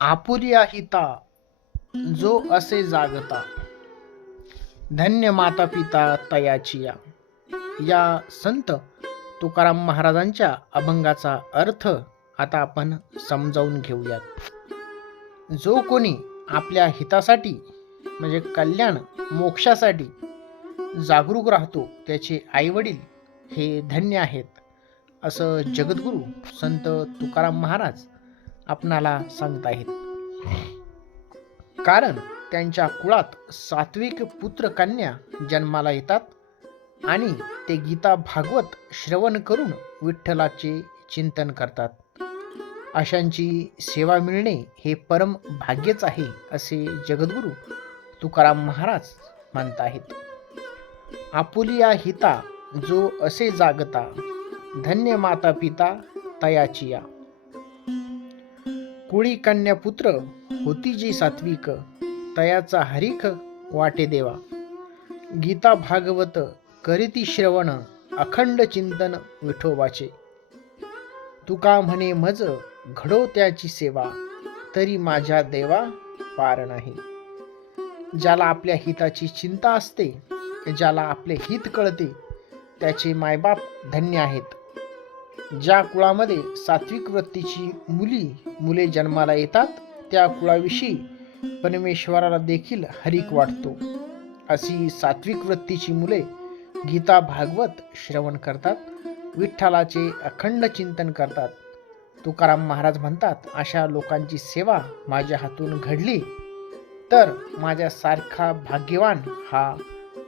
Apulia हिता जो असे जागता. धन्य माता पिता तयाचिया. या संत तुकाराम महाराजांच्या अभंगाचा अर्थ आता आपण समजावून घेऊयात. जो कोणी आपल्या हितासाठी म्हणजे कल्याण मोक्षासाठी जागरूक राहतो त्याचे आईवडील हे धन्य आहेत असं जगद्गुरू संत तुकाराम महाराज आपणाला सांगत आहेत कारण त्यांच्या कुळात सात्विक पुत्र कन्या जन्माला येतात आणि ते गीता भागवत श्रवण करून विठ्ठलाचे चिंतन करतात. अशांची सेवा मिळणे हे परम भाग्यच आहे असे जगद्गुरू तुकाराम महाराज म्हणत आहेत आपुलिया हिता जो असे जागता धन्य माता पिता तयाचिया कुळी कन्या पुत्र होती जी सात्विक. तयाचा हरिक वाटे देवा. गीता भागवत करीती श्रवण अखंड चिंतन विठोबाचे. तुका म्हणे मज घडो त्याची सेवा तरी माझ्या देवा पार नाही. ज्याला आपल्या हिताची चिंता असते ज्याला आपले हित कळते त्याचे मायबाप धन्य आहेत. ज्या कुळामध्ये सात्विक वृत्तीची मुली मुले जन्माला येतात त्या कुळाविषयी परमेश्वराला देखील हरिक वाटतो. अशी सात्विक वृत्तीची मुले गीता भागवत श्रवण करतात विठ्ठलाचे अखंड चिंतन करतात. तुकाराम महाराज म्हणतात अशा लोकांची सेवा माझ्या हातून घडली तर माझ्यासारखा भाग्यवान हा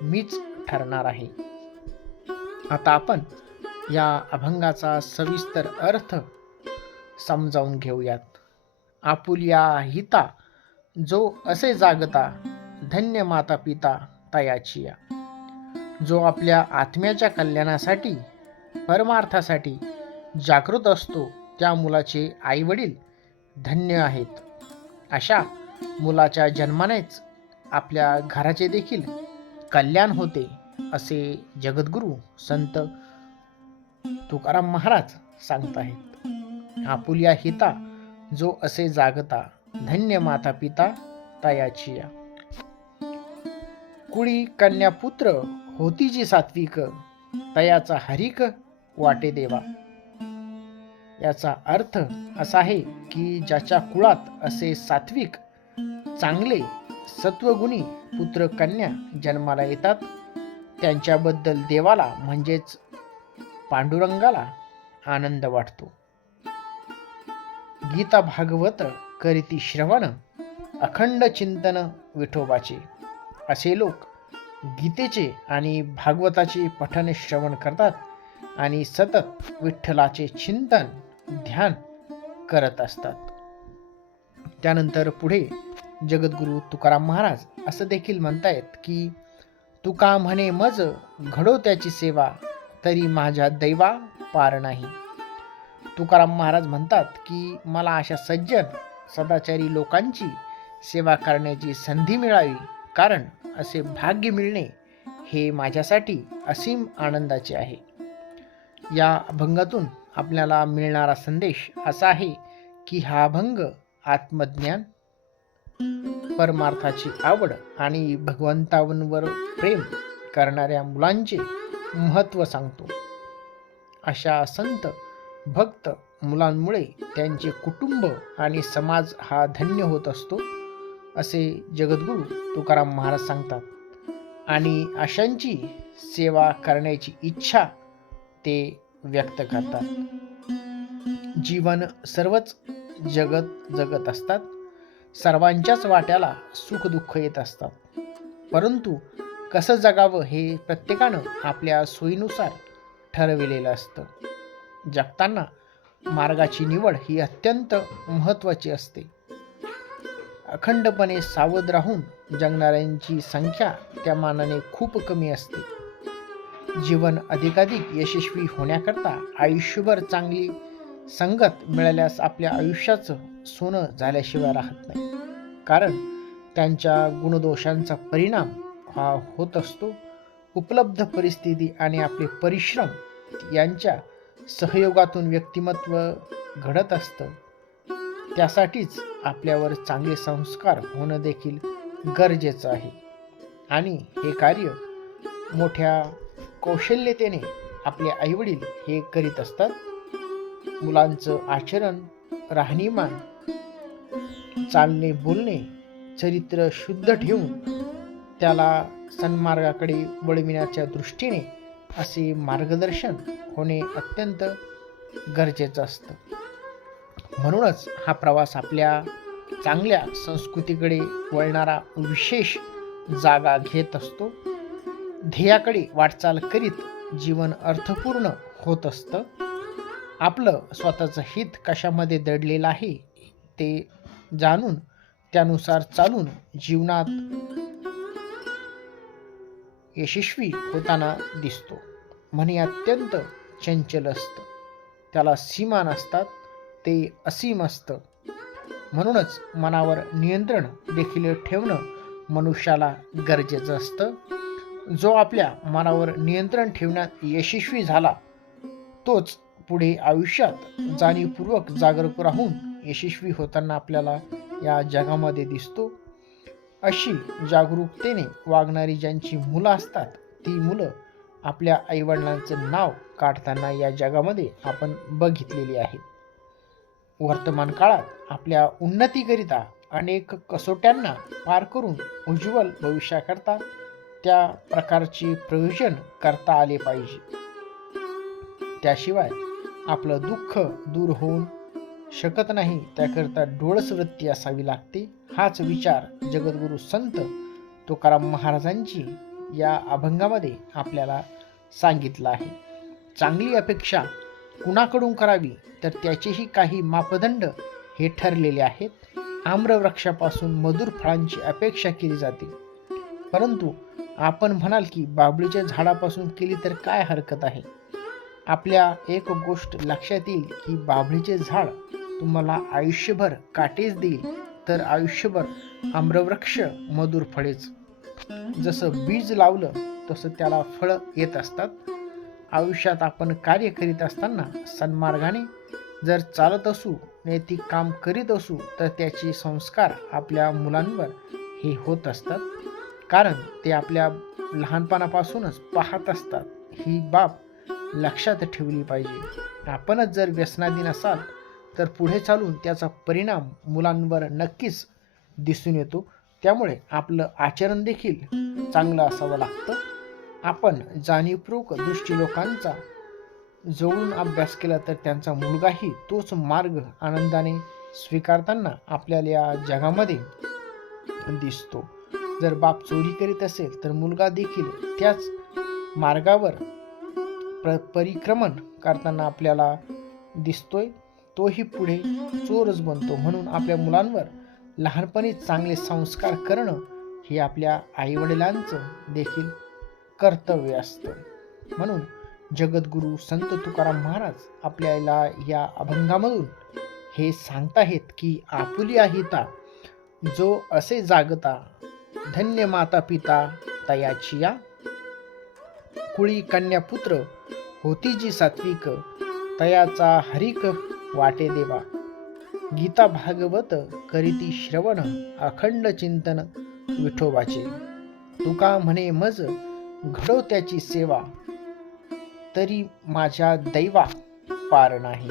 मीच ठरणार आहे. आता आपण या अभंगाचा सविस्तर अर्थ समजावून घेऊयात. आपुलिया हिता जो असे जागता धन्य माता पिता तयाचिया. जो आपल्या आत्म्याच्या कल्याणासाठी परमार्थासाठी जागृत असतो त्या मुलाचे आईवडील धन्य आहेत. अशा मुलाच्या जन्मानेच आपल्या घराचे देखील कल्याण होते असे जगद्गुरू संत तुकाराम महाराज सांगत आहेत आपुलिया हिता जो असे जागता धन्य माता पिता तयाची कुळी कन्यापुत्र होती जी सात्विक तयाचा हरिक वाटे देवा. याचा अर्थ असा आहे की ज्याच्या कुळात असे सात्विक चांगले सत्वगुणी पुत्र कन्या जन्माला येतात त्यांच्याबद्दल देवाला म्हणजेच पांडुरंगाला आनंद वाटतो. गीता भागवत करीती श्रवण अखंड चिंतन विठोबाचे. असे लोक गीतेचे आणि भागवताचे पठन श्रवण करतात आणि सतत विठ्ठलाचे चिंतन ध्यान करत असतात. त्यानंतर पुढे जगद्गुरू तुकाराम महाराज असं देखील म्हणतायत की तुका म्हणे मज घडो त्याची सेवा तरी माझ्या दैवा पार नाही. तुकाराम महाराज म्हणतात की मला अशा सज्जन सदाचारी लोकांची सेवा करण्याची संधी मिळावी कारण असे भाग्य मिळणे हे माझ्यासाठी असीम आनंदाचे आहे. या अभंगातून आपल्याला मिळणारा संदेश असा आहे की हा अभंग आत्मज्ञान परमार्थाची आवड आणि भगवंतांवर प्रेम करणाऱ्या मुलांचे महत्त्व सांगतो. अशा संत भक्त मुलांमुळे त्यांचे कुटुंब आणि समाज हा धन्य होत असतो असे जगद्गुरू तुकाराम महाराज सांगतात. आणि अशांची सेवा करण्याची इच्छा ते व्यक्त करतात. जीवन सर्वच जगत जगत असतात. सर्वांच्याच वाट्याला सुखदुःख येत असतात. परंतु कसं जगावं हे प्रत्येकानं आपल्या सोयीनुसार ठरविलेलं असतं. जगताना मार्गाची निवड ही अत्यंत महत्त्वाची असते. अखंडपणे सावध राहून जगणाऱ्यांची संख्या त्या मानाने खूप कमी असते. जीवन अधिकाधिक यशस्वी होण्याकरता आयुष्यभर चांगली संगत मिळाल्यास आपल्या आयुष्याचं सोनं झाल्याशिवाय राहत नाही. कारण त्यांच्या गुणदोषांचा परिणाम हा होत असतो. उपलब्ध परिस्थिती आणि आपले परिश्रम यांच्या सहयोगातून व्यक्तिमत्व घडत असतं. त्यासाठीच आपल्यावर चांगले संस्कार होणं देखील गरजेचं आहे. आणि हे कार्य मोठ्या कौशल्यतेने आपले आईवडील हे करीत असतात. मुलांचं आचरण राहणीमान चालणे बोलणे चरित्र शुद्ध ठेवून त्याला सन्मार्गाकडे वळविण्याच्या दृष्टीने असे मार्गदर्शन होणे अत्यंत गरजेचं असतं. म्हणूनच हा प्रवास आपल्या चांगल्या संस्कृतीकडे वळणारा विशेष जागा घेत असतो. ध्येयाकडे वाटचाल करीत जीवन अर्थपूर्ण होत असतं. आपलं स्वतःचं हित कशामध्ये दडलेलं आहे ते जाणून त्यानुसार चालून जीवनात यशस्वी होताना दिसतो. म्हणे अत्यंत चंचल असतं. त्याला सीमा नसतात ते असीम असतं. म्हणूनच मनावर नियंत्रण देखील ठेवणं मनुष्याला गरजेचं असतं. जो आपल्या मनावर नियंत्रण ठेवण्यात यशस्वी झाला तोच पुढे आयुष्यात जाणीवपूर्वक जागरूक राहून यशस्वी होताना आपल्याला या जगामध्ये दिसतो. अशी जागरूकतेने वागणारी ज्यांची मुलं असतात ती मुलं आपल्या आईवडिलांचं नाव काढताना या जगामध्ये आपण बघितलेली आहेत. वर्तमान काळात आपल्या उन्नतीकरिता अनेक कसोट्यांना पार करून उज्ज्वल भविष्याकरता त्या प्रकारचे प्रयोजन करता आले पाहिजे. त्याशिवाय आपलं दुःख दूर होऊन शकत नाही त्याकरता डोळस वृत्ती असावी लागते. हाच विचार जगद्गुरु संत तुकाराम महाराजांची या अभंगामध्ये आपल्याला सांगितलं आहे. चांगली अपेक्षा कुणाकडून करावी तर त्याचेही काही मापदंड हे ठरलेले आहेत. आम्रवृक्षापासून मधुर फळांची अपेक्षा केली जाते. परंतु आपण म्हणाल की बाबळीच्या झाडापासून केली तर काय हरकत आहे? आपल्या एक गोष्ट लक्षात येईल की बाबळीचे झाड तुम्हाला आयुष्यभर काटेच देईल तर आयुष्यभर आम्रवृक्ष मधुर फळेच. जसं बीज लावलं तसं त्याला फळं येत असतात. आयुष्यात आपण कार्य करीत असताना सन्मार्गाने जर चालत असू नैतिक काम करीत असू तर त्याचे संस्कार आपल्या मुलांवर हे होत असतात. कारण ते आपल्या लहानपणापासूनच पाहत असतात. ही बाब लक्षात ठेवली पाहिजे. आपणच जर व्यसनाधीन असाल तर पुढे चालून त्याचा परिणाम मुलांवर नक्कीच दिसून येतो. त्यामुळे आपलं आचरण देखील चांगलं असावं लागतं. आपण जाणीवपूर्वक दृष्टी लोकांचा जवळून अभ्यास केला तर त्यांचा मुलगाही तोच मार्ग आनंदाने स्वीकारताना आपल्याला या जगामध्ये दिसतो. जर बाप चोरी करीत असेल तर मुलगा देखील त्याच मार्गावर प्र परिक्रमण करताना आपल्याला दिसतोय. तोही पुढे चोरच बनतो म्हणून आपल्या मुलांवर लहानपणी चांगले संस्कार करणं हे आपल्या आईवडिलांचं देखील कर्तव्य असतं. म्हणून जगद्गुरू संत तुकाराम महाराज आपल्याला या अभंगामधून हे सांगताहेत की आपुली आहिता जो असे जागता धन्य माता पिता तयाची या. कुळी कन्यापुत्र होती जी सात्विक तयाचा हरिक वाटे देवा. गीता भागवत करीती श्रवण अखंड चिंतन विठोबाचे. तुका म्हणे मज घडो त्याची सेवा. तरी माझ्या दैवा पार नाही.